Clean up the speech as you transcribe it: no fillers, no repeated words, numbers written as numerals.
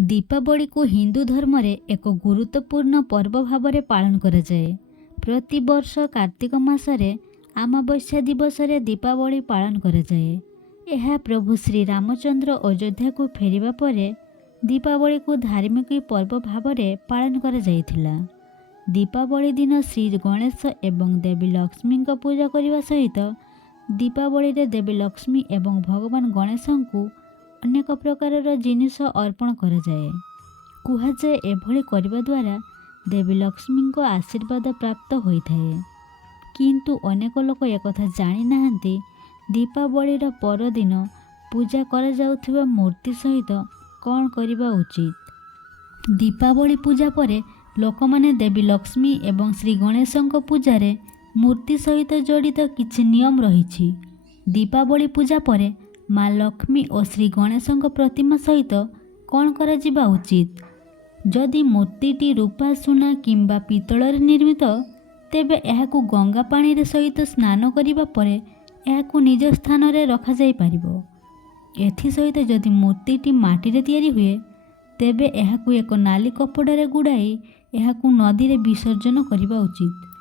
दीपावली को हिंदू धर्म रे एक गुरुत्वपूर्ण पर्व भाव में पालन कराए। प्रति वर्ष कार्तिक मासरे अमावस्या दिवस रे दीपावली पालन कराए। यह प्रभु श्री रामचंद्र अयोध्या को फेरिबा परे दीपावली को धार्मिक पर्व भाव में पालन करा जायथिला। दीपावली दिन श्री गणेश एवं देवी लक्ष्मी को पूजा करने सहित दीपावली रे देवी लक्ष्मी एवं भगवान गणेश को अनेक प्रकार जिनिष अर्पण कराए। कुहाଯାଏ एभली करबा द्वारा देवी लक्ष्मी को आशीर्वाद प्राप्त होता है। किंतु अनेक लोक एक जानी नाहंती दीपावलीर परदिन पूजा करा जाउथिबा मूर्ति सहित कौन करबा उचित। दीपावली पूजा परे लोकमाने देवी लक्ष्मी एवं श्री गणेशଙ୍କ पूजारे मूर्ति सहित जड़ित किछि नियम रहिछि। दीपावली पूजा परे माँ लक्ष्मी और श्री गणेशଙ୍କ प्रतिमा सहित कौन करा जिबा उचित। जदि मूर्तिटी रूपा सुना किंबा पितଳରେ निर्मित तेबे एहाकु गंगा पानी रे सहित स्नान करिबा परे एहाकु निज स्थान रे रखा जाई परिबो। एथि सहित जदि मूर्तिटी माटी रे तैयारी हुए तेबे एहाकु एक नाली कपड़ा रे गुड़ाई एहाकु नदी रे विसर्जन करिबा उचित।